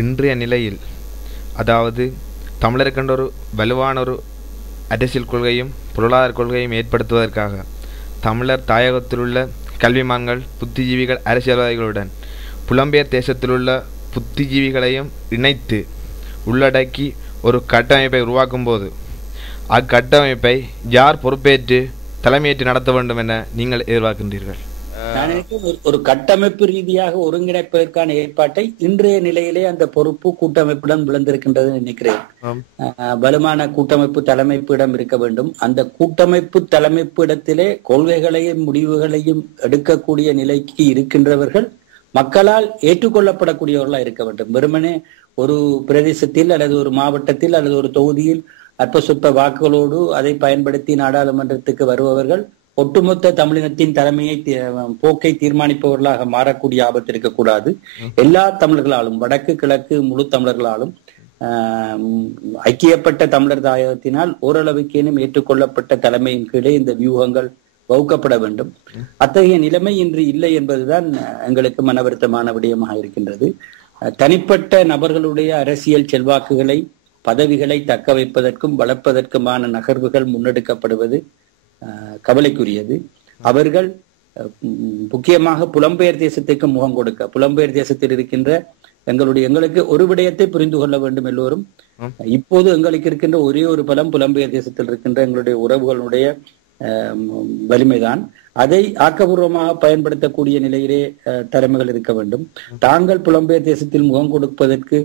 இன்றைய நிலையில் அதாவது தமிழருக்கென்ற ஒரு வலுவான ஒரு அரசியல் கொள்கையும் பொருளாதார கொள்கையும் ஏற்படுத்துவதற்காக தமிழர் தாயகத்திலுள்ள கல்விமான்கள் புத்திஜீவிகள் அரசியல்வாதிகளுடன் புலம்பெயர் தேசத்திலுள்ள புத்திஜீவிகளையும் இணைத்து உள்ளடக்கி ஒரு கட்டமைப்பை உருவாக்கும் போது அக்கட்டமைப்பை யார் பொறுப்பேற்று தலைமையேற்று நடத்த வேண்டும் என நீங்கள் எதிர்பார்க்கின்றீர்கள்? நான் நினைக்கிறேன் ஒரு கட்டமைப்பு ரீதியாக ஒருங்கிணைப்பதற்கான ஏற்பாட்டை இன்றைய நிலையிலே அந்த பொறுப்பு கூட்டமைப்பிடம் விழுந்திருக்கின்றது நினைக்கிறேன். வலுமான கூட்டமைப்பு தலைமைப்பிடம் இருக்க வேண்டும். அந்த கூட்டமைப்பு தலைமைப்பு இடத்திலே கொள்கைகளையும் முடிவுகளையும் எடுக்கக்கூடிய நிலைக்கு இருக்கின்றவர்கள் மக்களால் ஏற்றுக்கொள்ளப்படக்கூடியவர்களா இருக்க வேண்டும். வெறுமனே ஒரு பிரதேசத்தில் அல்லது ஒரு மாவட்டத்தில் அல்லது ஒரு தொகுதியில் அற்ப சொற்ப வாக்குகளோடு அதை பயன்படுத்தி நாடாளுமன்றத்துக்கு வருபவர்கள் ஒட்டுமொத்த தமிழினத்தின் தலைமையை போக்கை தீர்மானிப்பவர்களாக மாறக்கூடிய ஆபத்து இருக்கக்கூடாது. எல்லா தமிழர்களாலும் வடக்கு கிழக்கு முழு தமிழர்களாலும் ஐக்கியப்பட்ட தமிழர் தாயகத்தினால் ஓரளவுக்கேனும் ஏற்றுக்கொள்ளப்பட்ட தலைமையின் கீழே இந்த வியூகங்கள் வகுக்கப்பட வேண்டும். அத்தகைய நிலைமை இன்று இல்லை என்பதுதான் எங்களுக்கு மன வருத்தமான விடயமாக இருக்கின்றது. தனிப்பட்ட நபர்களுடைய அரசியல் செல்வாக்குகளை பதவிகளை தக்க வைப்பதற்கும் வளர்ப்பதற்குமான நகர்வுகள் முன்னெடுக்கப்படுவது கவலைக்குரியது. அவர்கள் முக்கியமாக புலம்பெயர் தேசத்துக்கு முகம் கொடுக்க புலம்பெயர் தேசத்தில் இருக்கின்ற எங்களுக்கு ஒரு விடயத்தை புரிந்து கொள்ள வேண்டும். எல்லோரும் இப்போது எங்களுக்கு இருக்கின்ற ஒரே ஒரு பலம் புலம்பெயர் தேசத்தில் இருக்கின்ற எங்களுடைய உறவுகளுடைய வலிமைதான். அதை ஆக்கபூர்வமாக பயன்படுத்தக்கூடிய நிலையிலே தலைமைகள் இருக்க வேண்டும். தாங்கள் புலம்பெயர் தேசத்தில் முகம் கொடுப்பதற்கு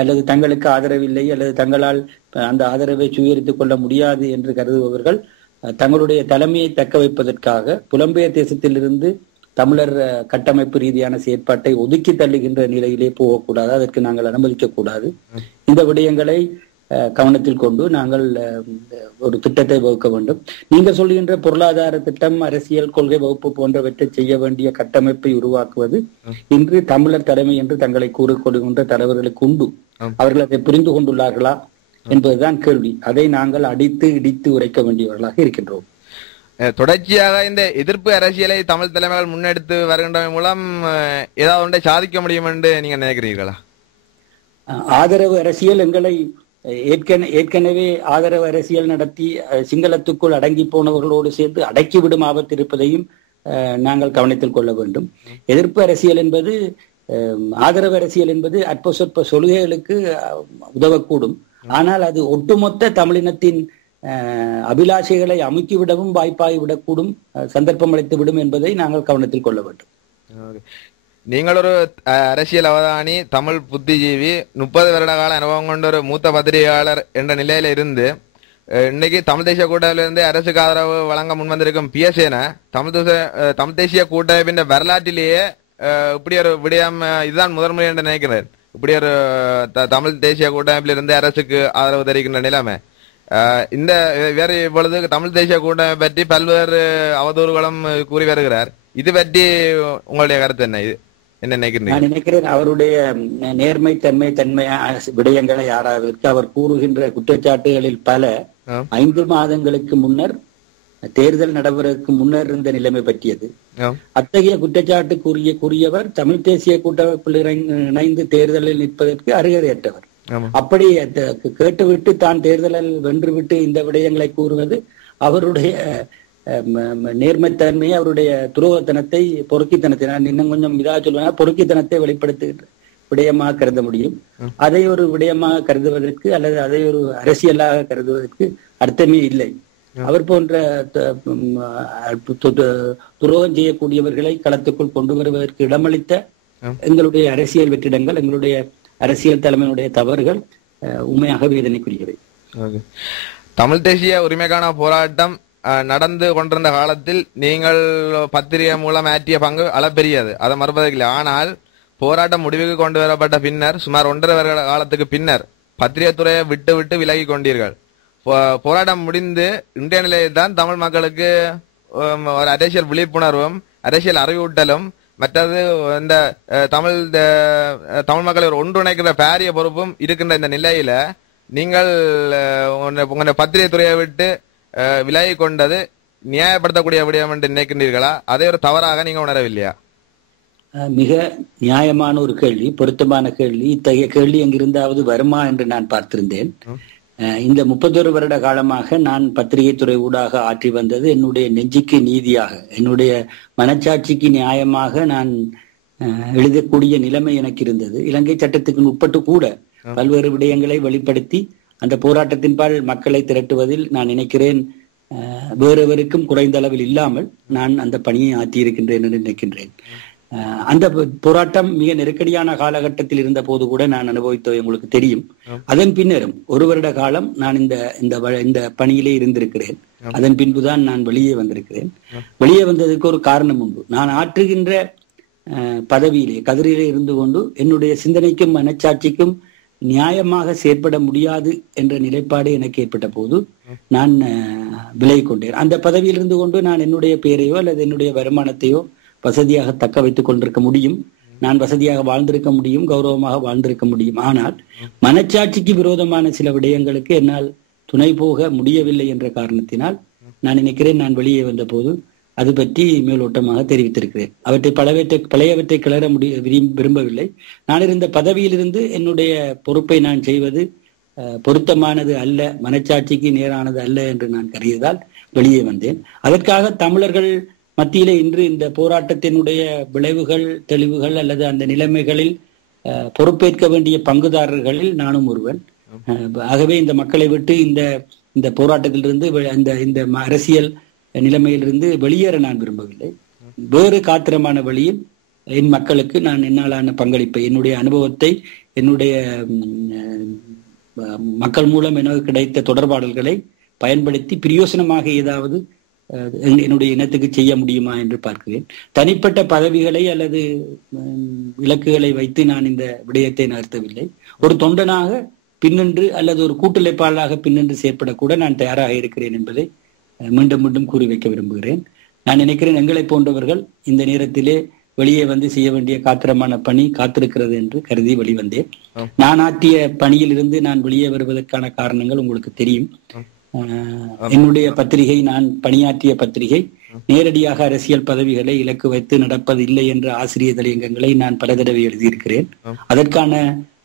அல்லது தங்களுக்கு ஆதரவில்லை அல்லது தங்களால் அந்த ஆதரவை சுயரித்துக் கொள்ள முடியாது என்று கருதுபவர்கள் தங்களுடைய தலைமையை தக்க வைப்பதற்காக புலம்பெயர் தேசத்திலிருந்து தமிழர் கட்டமைப்பு ரீதியான செயற்பாட்டை ஒதுக்கி தள்ளுகின்ற நிலையிலே போகக்கூடாது. அதற்கு நாங்கள் அனுமதிக்க கூடாது. இந்த விடயங்களை கவனத்தில் கொண்டு நாங்கள் ஒரு திட்டத்தை வகுக்க வேண்டும். நீங்க சொல்கின்ற பொருளாதார திட்டம், அரசியல் கொள்கை வகுப்பு போன்றவற்றை செய்ய வேண்டிய கட்டமைப்பை உருவாக்குவது இன்று தமிழர் தலைமை என்று தங்களை கூறிக்கொள்கின்ற தலைவர்களுக்கு உண்டு. அவர்கள் அதை புரிந்து கொண்டுள்ளார்களா என்பதுதான் கேள்வி. அதை நாங்கள் அடித்து இடித்து உரைக்க வேண்டியவர்களாக இருக்கின்றோம். தொடர்ச்சியாக இந்த எதிர்ப்பு அரசியலை தமிழ் தலைமைகள் முன்னெடுத்து வருகின்ற மூலம் ஏதாவது ஒன்றை சாதிக்க முடியும் என்று நீங்க நினைக்கிறீர்களா? ஆதரவு அரசியல் எங்களை ஏற்கனவே ஆதரவு அரசியல் நடத்தி சிங்களத்துக்குள் அடங்கி போனவர்களோடு சேர்ந்து அடக்கிவிடும் ஆபத்து இருப்பதையும் நாங்கள் கவனத்தில் கொள்ள வேண்டும். எதிர்ப்பு அரசியல் என்பது ஆதரவு அரசியல் என்பது அற்ப சொற்ப சொல்கைகளுக்கு உதவக்கூடும். ஆனால் அது ஒட்டுமொத்த தமிழினத்தின் அபிலாஷைகளை அமுக்கிவிடவும் வாய்ப்பாகிவிடக்கூடும், சந்தர்ப்பம் அளித்து விடும் என்பதை நாங்கள் கவனத்தில் கொள்ள வேண்டும். நீங்கள் ஒரு அரசியல் அவதானி, தமிழ் புத்திஜீவி, 30 வருட கால அனுபவம் கொண்ட ஒரு மூத்த பத்திரிகையாளர் என்ற நிலையில இருந்து இன்னைக்கு தமிழ் தேசிய கூட்டமைப்பிலிருந்து அரசுக்கு ஆதரவு வழங்க முன்வந்திருக்கும் பிஎஸ்ஏன தமிழ் தேசிய கூட்டமைப்பின் வரலாற்றிலேயே இப்படி ஒரு விடயம் இதுதான் முதன்முறை என்று நினைக்கிறேன். இப்படி ஒரு தமிழ் தேசிய கூட்டமைப்பிலிருந்து அரசுக்கு ஆதரவு தெரிவிக்கின்ற நிலைமை இந்த வேறு இப்பொழுது தமிழ் தேசிய கூட்டமைப்பை பற்றி பல்வேறு அவதூறுகளும் கூறி வருகிறார். இது பற்றி உங்களுடைய கருத்து என்ன? என்ன நினைக்கிறீங்க? நான் நினைக்கிறேன் அவருடைய நேர்மை தன்மை விடயங்களை யாராவிற்கு அவர் கூறுகின்ற குற்றச்சாட்டுகளில் பல 5 மாதங்களுக்கு முன்னர் தேர்தல் நடைபெறக்கு முன்னர் இருந்த நிலைமை பற்றியது. அத்தகைய குற்றச்சாட்டு கூறியவர் தமிழ் தேசிய கூட்டமைப்பில் இணைந்து தேர்தலில் நிற்பதற்கு அருகதையற்றவர். அப்படி கேட்டுவிட்டு தான் தேர்தலில் வென்றுவிட்டு இந்த விடயங்களை கூறுவது அவருடைய நேர்மைத்தன்மையை, அவருடைய துரோகத்தனத்தை, பொறுக்கித்தனத்தை, நான் இன்னும் கொஞ்சம் இதா சொல்லுவேன், பொறுக்கித்தனத்தை வெளிப்படுத்துகின்ற விடயமாக கருத முடியும். அதை ஒரு விடயமாக கருதுவதற்கு அல்லது அதை ஒரு அரசியலாக கருதுவதற்கு அர்த்தமே இல்லை. அவர் போன்ற துரோகம் செய்யக்கூடியவர்களை களத்துக்குள் கொண்டு வருவதற்கு இடமளித்த எங்களுடைய அரசியல் வெற்றிடங்கள், எங்களுடைய அரசியல் தலைமையினுடைய தவறுகள் உண்மையாக வேதனைக்குரியவை. தமிழ் தேசிய உரிமைக்கான போராட்டம் நடந்து கொண்டிருந்த காலத்தில் நீங்கள் பத்திரிகை மூலம் ஆற்றிய பங்கு அளப்பெரியது, அதை மறுப்பதில்லை. ஆனால் போராட்டம் முடிவுக்கு கொண்டு வரப்பட்ட பின்னர் சுமார் 1.5 வருட காலத்துக்கு பின்னர் பத்திரிகை துறையை விட்டு விட்டு விலகி கொண்டீர்கள். போராட்டம் முடிந்து இன்றைய நிலையில் தான் தமிழ் மக்களுக்கு ஒரு அரசியல் விழிப்புணர்வும் அரசியல் அறிவூட்டலும் மற்றது இந்த தமிழ் மக்களை ஒன்றிணைக்கிற பாரிய பொறுப்பும் இருக்கின்ற இந்த நிலையில நீங்கள் உங்களுடைய பத்திரிகை துறையை விட்டு விலகி கொண்டது நியாயப்படுத்தக்கூடிய விடயம் என்று நினைக்கின்றீர்களா? அதே ஒரு தவறாக நீங்க உணரவில்லையா? மிக நியாயமான ஒரு கேள்வி, பொருத்தமான கேள்வி. இத்தகைய கேள்வி எங்கிருந்தாவது வருமா என்று நான் பார்த்திருந்தேன். இந்த 31 வருட காலமாக நான் பத்திரிகை துறை ஊடாக ஆற்றி வந்தது என்னுடைய நெஞ்சுக்கு நீதியாக, என்னுடைய மனச்சாட்சிக்கு நியாயமாக நான் எழுதக்கூடிய நிலைமை எனக்கு இருந்தது. இலங்கை சட்டத்துக்கு உட்பட்டு கூட பல்வேறு விடயங்களை வெளிப்படுத்தி அந்த போராட்டத்தின்பால் மக்களை திரட்டுவதில் நான் நினைக்கிறேன் வேறெவருக்கும் குறைந்த அளவில் இல்லாமல் நான் அந்த பணியை ஆற்றியிருக்கின்றேன் என்று நினைக்கின்றேன். அந்த போராட்டம் மிக நெருக்கடியான காலகட்டத்தில் இருந்த போது கூட நான் அனுபவித்தது உங்களுக்கு தெரியும். அதன் பின்னரும் 1 வருட காலம் நான் இந்த பணியிலே இருந்திருக்கிறேன். அதன் பின்புதான் நான் வெளியே வந்திருக்கிறேன். வெளியே வந்ததற்கு ஒரு காரணம் உண்டு. நான் ஆற்றுகின்ற பதவியிலே கதிரிலே இருந்து கொண்டு என்னுடைய சிந்தனைக்கும் மனச்சாட்சிக்கும் நியாயமாக செயற்பட முடியாது என்ற நிலைப்பாடு எனக்கு ஏற்பட்ட போது நான் விலகி கொண்டேன். அந்த பதவியில் இருந்து கொண்டு நான் என்னுடைய பெயரையோ அல்லது என்னுடைய வருமானத்தையோ வசதியாக தக்க வைத்துக் கொண்டிருக்க முடியும். நான் வசதியாக வாழ்ந்திருக்க முடியும், கௌரவமாக வாழ்ந்திருக்க முடியும். ஆனால் மனச்சாட்சிக்கு விரோதமான சில விடயங்களுக்கு என்னால் துணை போக முடியவில்லை என்ற காரணத்தினால் நான் நினைக்கிறேன் நான் வெளியே வந்த போது அது பற்றி மேலோட்டமாக தெரிவித்திருக்கிறேன். பழையவற்றை கிளற விரும்பவில்லை. நான் இருந்த பதவியிலிருந்து என்னுடைய பொறுப்பை நான் செய்வது பொருத்தமானது அல்ல, மனச்சாட்சிக்கு நேரானது அல்ல என்று நான் கருதியதால் வெளியே வந்தேன். அதற்காக தமிழர்கள் மத்தியிலே இன்று இந்த போராட்டத்தினுடைய விளைவுகள், தெளிவுகள் அல்லது அந்த நிலைமைகளில் பொறுப்பேற்க வேண்டிய பங்குதாரர்களில் நானும் ஒருவன். ஆகவே இந்த மக்களை விட்டு இந்த போராட்டத்திலிருந்து இந்த அரசியல் நிலைமையிலிருந்து வெளியேற நான் விரும்பவில்லை. வேறு காத்திரமான வழியில் என் மக்களுக்கு நான் என்னாலான பங்களிப்பை, என்னுடைய அனுபவத்தை, என்னுடைய மக்கள் மூலம் எனக்கு கிடைத்த தொடர்பாடல்களை பயன்படுத்தி பிரயோசனமாக ஏதாவது என்னுடைய இனத்துக்கு செய்ய முடியுமா என்று பார்க்கிறேன். தனிப்பட்ட பதவிகளை அல்லது இலக்குகளை வைத்து நான் இந்த விடயத்தை நகர்த்தவில்லை. ஒரு தொண்டனாக பின்னின்று அல்லது ஒரு கூட்டமைப்பாளராக பின்னின்று செயற்படக்கூட நான் தயாராக இருக்கிறேன் என்பதை மீண்டும் மீண்டும் கூறி வைக்க விரும்புகிறேன். நான் நினைக்கிறேன் எங்களை போன்றவர்கள் இந்த நேரத்திலே வெளியே வந்து செய்ய வேண்டிய காத்திரமான பணி காத்திருக்கிறது என்று கருதி வெளிவந்தேன். நான் ஆற்றிய பணியிலிருந்து நான் வெளியே வருவதற்கான காரணங்கள் உங்களுக்கு தெரியும். என்னுடைய பத்திரிகை, நான் பணியாற்றிய பத்திரிகை நேரடியாக அரசியல் பதவிகளை இலக்கு வைத்து நடப்பதில்லை என்ற ஆசிரியர் தலையங்கங்களை நான் பல தடவை எழுதியிருக்கிறேன்.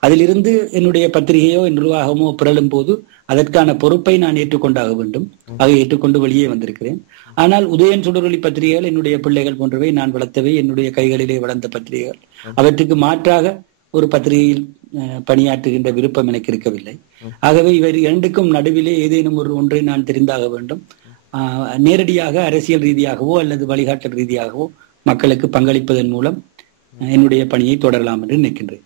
அதிலிருந்து என்னுடைய பத்திரிகையோ நிர்வாகமோ பிறழும் போது அதற்கான பொறுப்பை நான் ஏற்றுக்கொண்டாக வேண்டும். அதை ஏற்றுக்கொண்டு வெளியே வந்திருக்கிறேன். ஆனால் உதயன் சுடரொளி பத்திரிகைகள் என்னுடைய பிள்ளைகள் போன்றவை, நான் வளர்த்தவை, என்னுடைய கைகளிலே வளர்ந்த பத்திரிகைகள். அவற்றுக்கு மாற்றாக ஒரு பத்திரிகையில் பணியாற்றுகின்ற விருப்பம் எனக்கு இருக்கவில்லை. ஆகவே இவர் இரண்டுக்கும் நடுவிலே ஏதேனும் ஒன்றை நான் தெரிந்தாக வேண்டும். நேரடியாக அரசியல் ரீதியாகவோ அல்லது வழிகாட்டல் ரீதியாகவோ மக்களுக்கு பங்களிப்பதன் மூலம் என்னுடைய பணியை தொடரலாம் என்று நினைக்கின்றேன்.